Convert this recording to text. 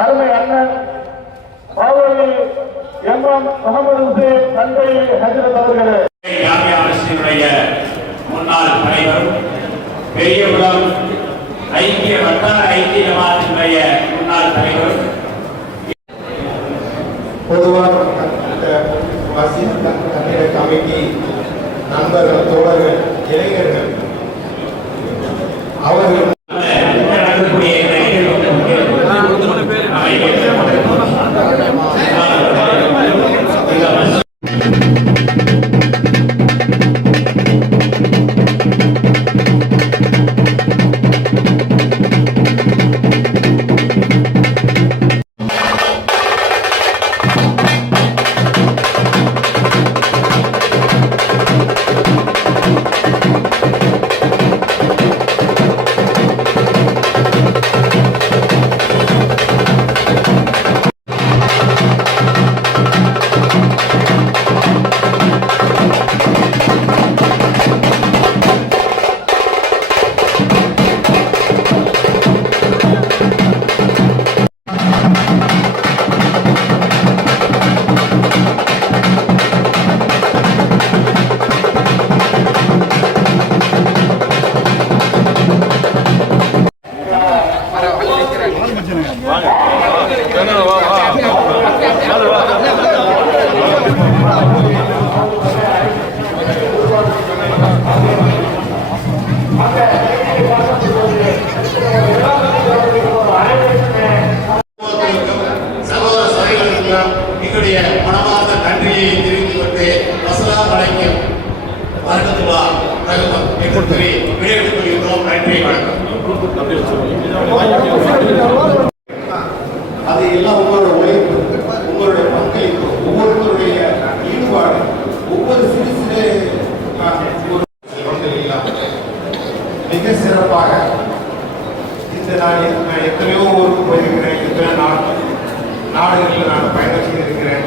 அருமை அண்ணன் பாவலி MM Mohammed Hussein தந்தை ஹஜ்ரத் அவர்களே, ஜாமியா மஸ்ஜிதுடைய முன்னாள் தலைவர், பெரியகுளம் ஐக்கிய வட்டார ஐக்கிய ஜமாத்தினுடைய முன்னாள் தலைவர், பொதுவாக மஸ்ஜித் கட்டிட கமிட்டி நண்பர்கள், தோழர்கள், இளைஞர்கள் அவர்கள் எங்களுடைய மனமார்ந்த நன்றியை தெரிவித்துக் கொண்டு வசலாம் வழங்கியும் வரகத்துல்லா ரஹ்மத் என்று கூறி விடைபெற்றுக் கொள்கிறோம். நன்றி, வணக்கம். அது எல்லாம் உங்களோட உழைப்பு, உங்களுடைய பங்களிப்பு, ஒவ்வொருவருடைய ஈடுபாடு, ஒவ்வொரு சிறு சிறு இல்லாமல் மிக சிறப்பாக இந்த நான் எத்தனையோ ஊருக்கு போயிருக்கிறேன், எத்தனை நாடுகளில் நான் பயணம் செய்திருக்கிறேன்.